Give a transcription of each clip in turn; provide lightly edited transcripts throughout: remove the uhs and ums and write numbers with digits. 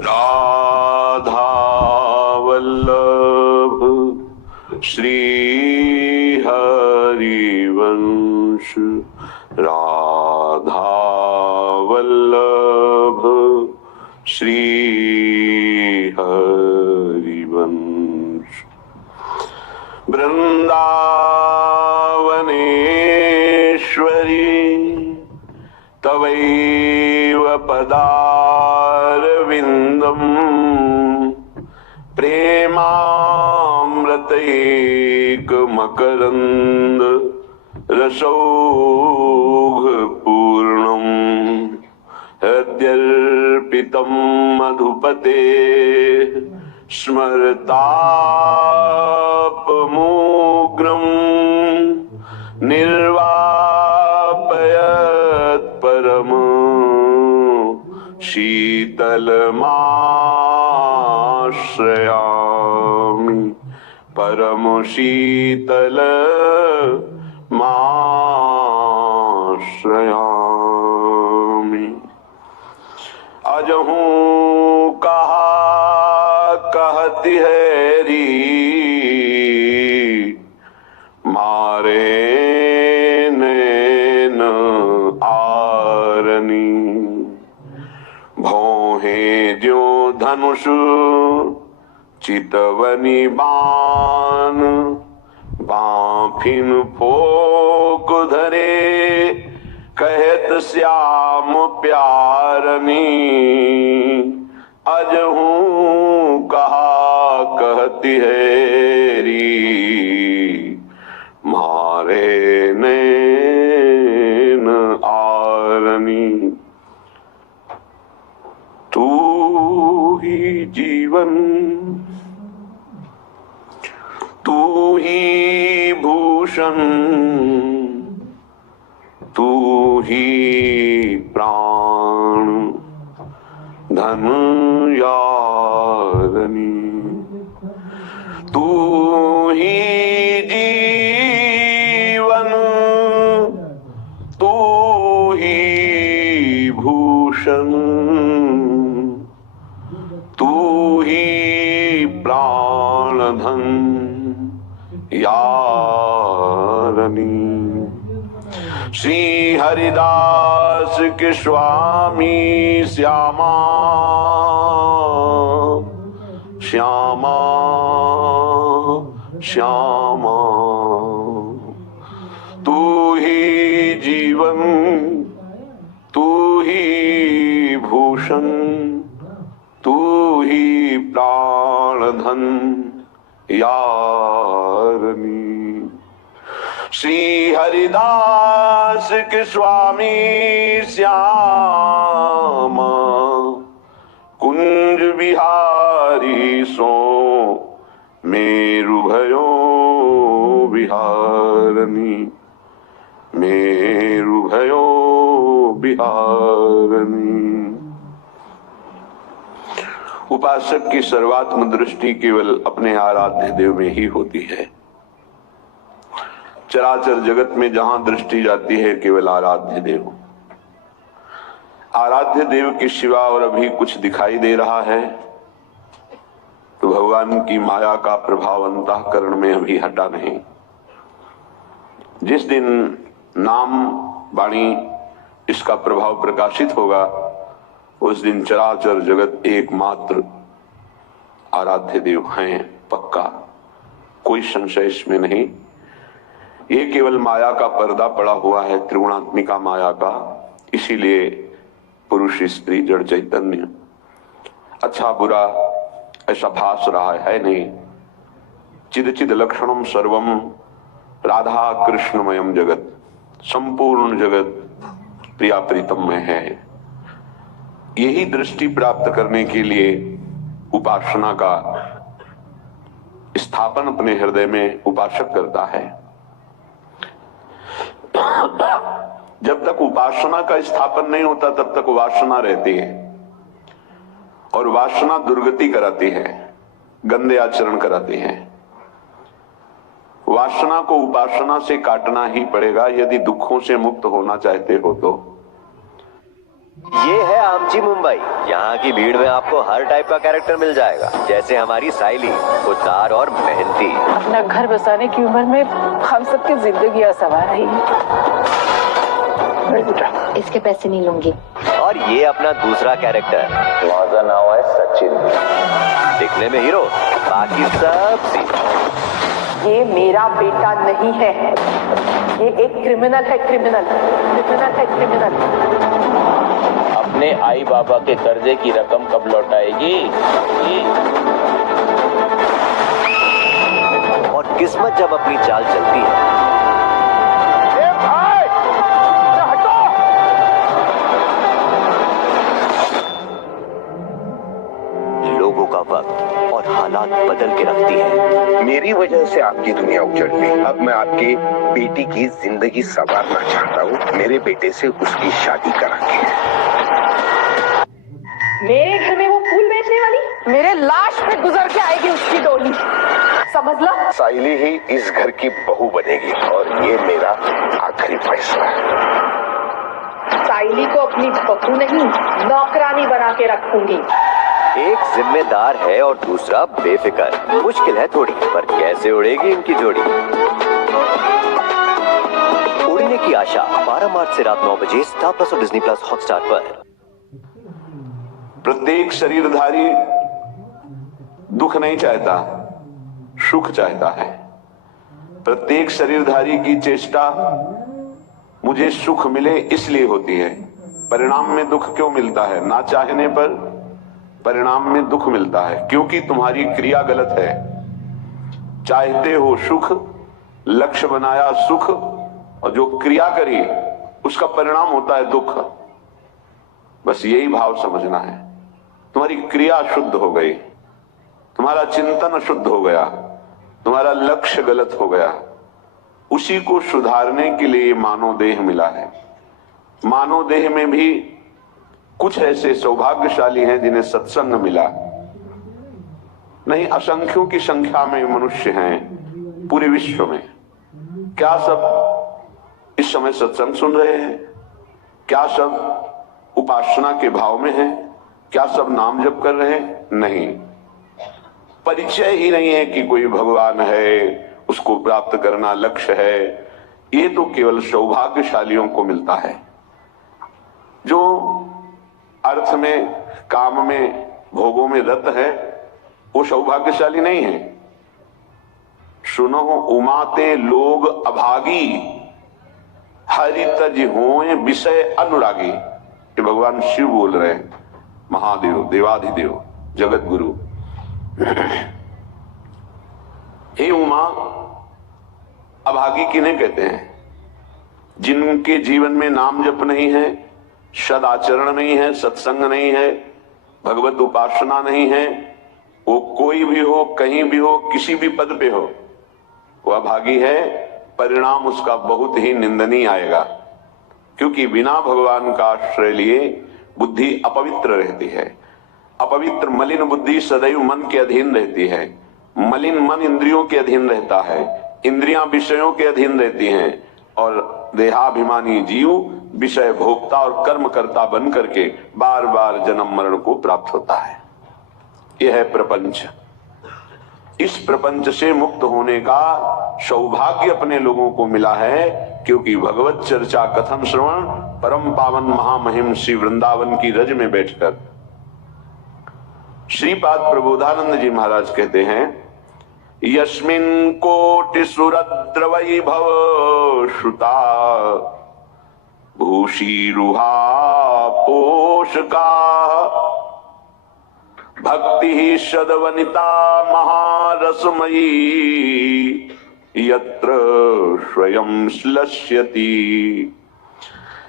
राधा वल्लभ श्री हरिवंश, राधा वल्लभ श्री हरिवंश। वृंदावनेश्वरी तवैव पदारविन्दम् प्रेमामृतैकमकरन्द रसौघपूर्णम् हृद्यर्पितं मधुपते स्मरतापमूग्रम् निर्वापयत् परम शीतलमाश्रयामि, परम शीतलमाश्रयामि। अजहू कहा कहती हैरी मारे नैन आरनी, भौहे ज्यो धनुष चितवनी बाण, बाँफिन फोक धरे कहत श्याम प्यारनी। अजहू कहा कहती हैरी मारे नैन आरनी। तू ही जीवन, तू ही भूषण, तू ही प्राण धन यारनी। तू ही जीवन, तू ही भूषण, तू ही प्राण धन यारनी। श्री हरिदास के स्वामी श्यामा, श्यामा श्यामा। तू ही जीवन, तू ही भूषण, तू ही प्राण धन यारनी। श्री हरिदास के स्वामी श्यामा, कुंज बिहारी सो मेरु भयो बिहारनी, मेरु भयो बिहारनी। उपासक की सर्वात्म दृष्टि केवल अपने आराध्य देव में ही होती है। चराचर जगत में जहां दृष्टि जाती है केवल आराध्य देव, आराध्य देव के सिवा और अभी कुछ दिखाई दे रहा है तो भगवान की माया का प्रभाव अंतःकरण में अभी हटा नहीं। जिस दिन नाम वाणी इसका प्रभाव प्रकाशित होगा उस दिन चराचर जगत एकमात्र आराध्य देव हैं, पक्का, कोई संशय इसमें नहीं। ये केवल माया का पर्दा पड़ा हुआ है, त्रिगुणात्मिका माया का, इसीलिए पुरुष स्त्री जड़ चैतन्य अच्छा बुरा ऐसा भास रहा है नहीं। चिद चिद लक्षणम सर्वम राधा कृष्णमयम जगत, संपूर्ण जगत प्रिया प्रीतम में है। यही दृष्टि प्राप्त करने के लिए उपासना का स्थापन अपने हृदय में उपासक करता है। जब तक उपासना का स्थापन नहीं होता तब तक वासना रहती है और वासना दुर्गति कराती है, गंदे आचरण कराती है। वासना को उपासना से काटना ही पड़ेगा यदि दुखों से मुक्त होना चाहते हो तो। ये है आमची मुंबई। यहाँ की भीड़ में आपको हर टाइप का कैरेक्टर मिल जाएगा, जैसे हमारी साइली, खुददार और मेहनती। अपना घर बसाने की उम्र में हम सबकी जिंदगी सवार रही है। नहीं बेटा, इसके पैसे नहीं लूंगी। और ये अपना दूसरा कैरेक्टर, तुम्हारा नाम है सचिन। दिखने में हीरो, बाकी सब सीधा। ये मेरा बेटा नहीं है, ये एक क्रिमिनल है, क्रिमिनल है, क्रिमिनल। अपने आई बाबा के कर्जे की रकम कब लौटाएगी? और किस्मत जब अपनी चाल चलती है, लोगों का वक्त और हालात बदल के रखती है। मेरी वजह से आपकी दुनिया उजड़ गई। अब मैं आपकी बेटी की जिंदगी संवारना चाहता हूँ। मेरे बेटे से उसकी शादी करानी है। मेरे घर में वो फूल बेचने वाली मेरे लाश पे गुजर के आएगी उसकी डोली, समझ लो। साइली ही इस घर की बहू बनेगी और ये मेरा आखिरी फैसला है। साइली को अपनी बहू नहीं, नौकरानी बना के रखूंगी। एक जिम्मेदार है और दूसरा बेफिक्र। मुश्किल है थोड़ी, पर कैसे उड़ेगी इनकी जोड़ी। उड़ने की आशा 12 मार्च से रात 9 बजे स्टार प्लस और डिज्नी प्लस हॉटस्टार पर। प्रत्येक शरीरधारी दुख नहीं चाहता, सुख चाहता है। प्रत्येक शरीरधारी की चेष्टा मुझे सुख मिले इसलिए होती है। परिणाम में दुख क्यों मिलता है? ना चाहने पर परिणाम में दुख मिलता है, क्योंकि तुम्हारी क्रिया गलत है। चाहते हो सुख, लक्ष्य बनाया सुख, और जो क्रिया करी उसका परिणाम होता है दुख। बस यही भाव समझना है। तुम्हारी क्रिया शुद्ध हो गई, तुम्हारा चिंतन शुद्ध हो गया, तुम्हारा लक्ष्य गलत हो गया। उसी को सुधारने के लिए मानव देह मिला है। मानव देह में भी कुछ ऐसे सौभाग्यशाली हैं जिन्हें सत्संग मिला। नहीं, असंख्यों की संख्या में मनुष्य हैं पूरे विश्व में। क्या सब इस समय सत्संग सुन रहे हैं? क्या सब उपासना के भाव में हैं? क्या सब नाम जप कर रहे हैं? नहीं, परिचय ही नहीं है कि कोई भगवान है, उसको प्राप्त करना लक्ष्य है। ये तो केवल सौभाग्यशालियों को मिलता है। जो अर्थ में, काम में, भोगों में रत है, वो सौभाग्यशाली नहीं है। सुनो उमाते लोग अभागी, हरि तज होए विषय अनुरागी। ये भगवान शिव बोल रहे हैं, महादेव, देवाधिदेव, जगत गुरु। हे उमा, अभागी किन्हें कहते हैं? जिनके जीवन में नाम जप नहीं है, सदाचरण नहीं है, सत्संग नहीं है, भगवत उपासना नहीं है। वो कोई भी हो, कहीं भी हो, किसी भी पद पे हो, वह अभागी है। परिणाम उसका बहुत ही निंदनीय आएगा, क्योंकि बिना भगवान का आश्रय लिए बुद्धि अपवित्र रहती है। अपवित्र मलिन बुद्धि सदैव मन के अधीन रहती है। मलिन मन इंद्रियों के अधीन रहता है, इंद्रियां विषयों के अधीन रहती हैं, और देहाभिमानी जीव विषय भोक्ता और कर्म कर्ता बन करके बार बार जन्म मरण को प्राप्त होता है। यह है प्रपंच। इस प्रपंच से मुक्त होने का सौभाग्य अपने लोगों को मिला है, क्योंकि भगवत चर्चा कथन श्रवण परम पावन महामहिम श्री वृंदावन की रज में बैठकर श्रीपाद प्रबोधानंद जी महाराज कहते हैं, यस्मिन् कोटि सुरद्र वैभव श्रुता भूषीरुहा पोषका भक्ति सदवनिता महारसमयी यत्र स्वयं श्लष्यति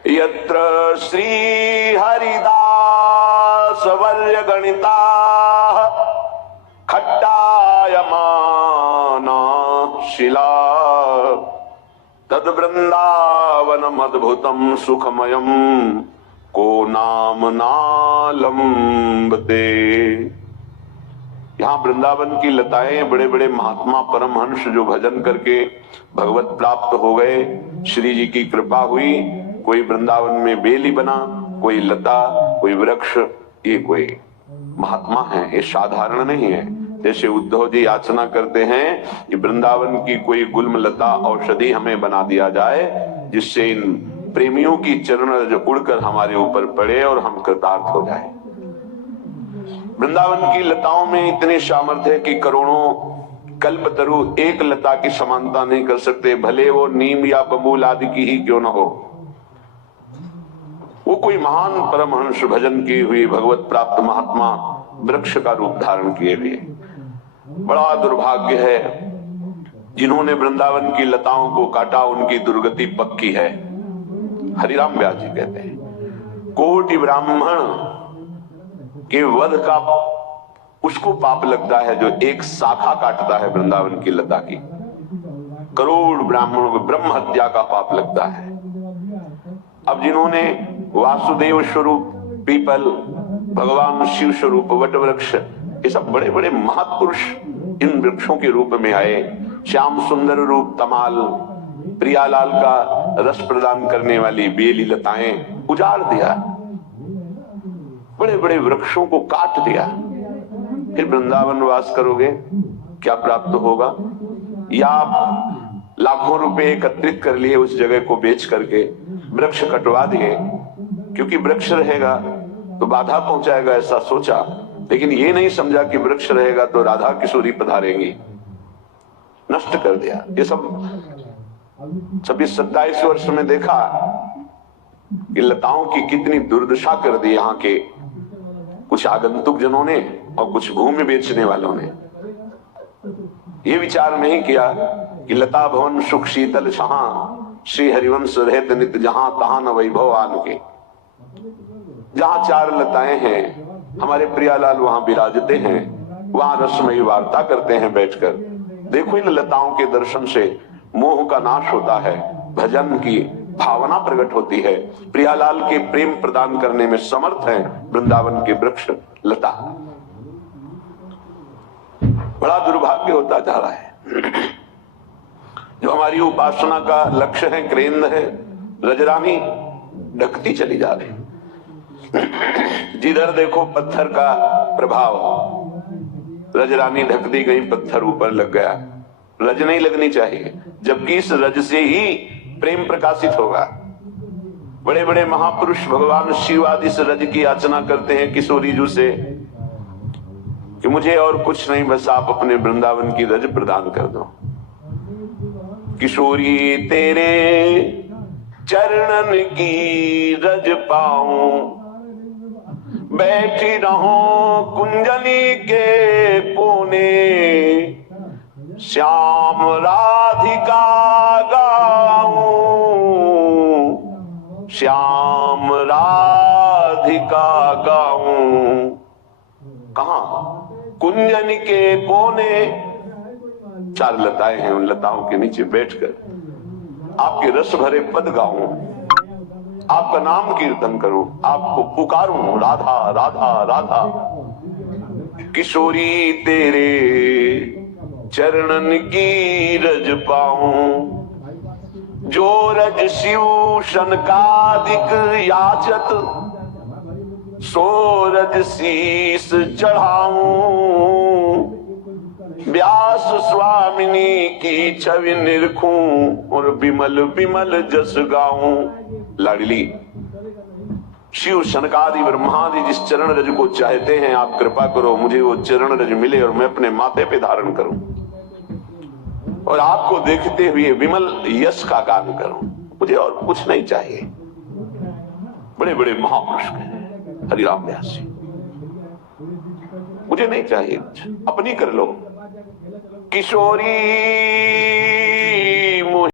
यत्र श्री हरिदास वर्य गणिता खट्टायमाना शिला तद वृंदावनम अद्भुतम सुखमयम को नाम नालंबते। यहाँ वृंदावन की लताएं, बड़े बड़े महात्मा परमहंस जो भजन करके भगवत प्राप्त हो गए, श्री जी की कृपा हुई। कोई वृंदावन में बेली बना, कोई लता, कोई वृक्ष, ये कोई महात्मा है, ये साधारण नहीं है। जैसे उद्धव जी याचना करते हैं कि वृंदावन की कोई गुल्म लता औषधि हमें बना दिया जाए, जिससे इन प्रेमियों की चरण रज उड़कर हमारे ऊपर पड़े और हम कृतार्थ हो जाए। वृंदावन की लताओं में इतने सामर्थ्य है कि करोड़ों कल्पतरु एक लता की समानता नहीं कर सकते, भले वो नीम या बबूल आदि की ही क्यों न हो। वो कोई महान परमहंस भजन की हुई भगवत प्राप्त महात्मा वृक्ष का रूप धारण किए हुए। बड़ा दुर्भाग्य है जिन्होंने वृंदावन की लताओं को काटा, उनकी दुर्गति पक्की है। हरिराम व्यास जी कहते हैं कोटि ब्राह्मण के वध का उसको पाप लगता है जो एक शाखा काटता है वृंदावन की लता की। करोड़ ब्राह्मणों को ब्रह्म हत्या का पाप लगता है। अब जिन्होंने वासुदेव स्वरूप पीपल, भगवान शिव स्वरूप वट वृक्ष, ये सब बड़े बड़े महापुरुष इन वृक्षों के रूप में आए। श्याम सुंदर रूप तमाल, प्रियालाल का रस प्रदान करने वाली बेली लताएं उजाड़ दिया, बड़े बड़े वृक्षों को काट दिया। फिर वृंदावन वास करोगे, क्या प्राप्त होगा? या आप लाखों रुपए एकत्रित कर लिए, उस जगह को बेच करके वृक्ष कटवा दिए, क्योंकि वृक्ष रहेगा तो बाधा पहुंचाएगा ऐसा सोचा, लेकिन ये नहीं समझा कि वृक्ष रहेगा तो राधा किशोरी पधारेंगी। नष्ट कर दिया। ये सब इस 27 वर्ष में देखा कि लताओं की कितनी दुर्दशा कर दी यहाँ के कुछ आगंतुक जनों ने और कुछ भूमि बेचने वालों ने। ये विचार नहीं किया कि लता भवन सुख शीतल छहा, श्री हरिवंश रहत नित जहां तहां न वैभव आन के। जहां चार लताएं हैं, हमारे प्रियालाल वहां विराजते हैं, वहां रसमयी वार्ता करते हैं बैठकर। देखो इन लताओं के दर्शन से मोह का नाश होता है, भजन की भावना प्रकट होती है। प्रियालाल के प्रेम प्रदान करने में समर्थ है वृंदावन के वृक्ष लता। बड़ा दुर्भाग्य होता जा रहा है। जो हमारी उपासना का लक्ष्य है, केंद्र है, रजरानी ढकती चली जा रही। जिधर देखो पत्थर का प्रभाव, रजरानी ढक दी गई, पत्थर ऊपर लग गया। रज नहीं लगनी चाहिए, जबकि इस रज से ही प्रेम प्रकाशित होगा। बड़े बड़े महापुरुष भगवान शिव आदि इस रज की याचना करते हैं किशोरी जू से कि मुझे और कुछ नहीं, बस आप अपने वृंदावन की रज प्रदान कर दो। किशोरी तेरे चरणन की रज पाऊं, बैठी रहूं कुंजली के कोने, श्याम राधिका गाऊं, श्याम राधिका गाऊं। कहां? कुंजन के कोने। चार लताएं हैं, उन लताओं के नीचे बैठकर आपके रस भरे पद गाऊं, आपका नाम कीर्तन करूं, आपको पुकारूं, राधा राधा राधा। किशोरी तेरे चरणन की रज पाऊं, जो रज शिव शनकादिक याचत, सो रज शीस चढ़ाऊं। व्यास स्वामिनी की छवि निरखूं और बिमल बिमल जस गाऊं। लाडली शिव शनकादि ब्रह्मादि जिस चरण रज को चाहते हैं, आप कृपा करो मुझे वो चरण रज मिले और मैं अपने माथे पे धारण करूं और आपको देखते हुए विमल यश का गान करूं। मुझे और कुछ नहीं चाहिए। बड़े बड़े महापुरुष हैं हरिराम व्यास जी, मुझे नहीं चाहिए कुछ, अपनी कर लो। किशोरी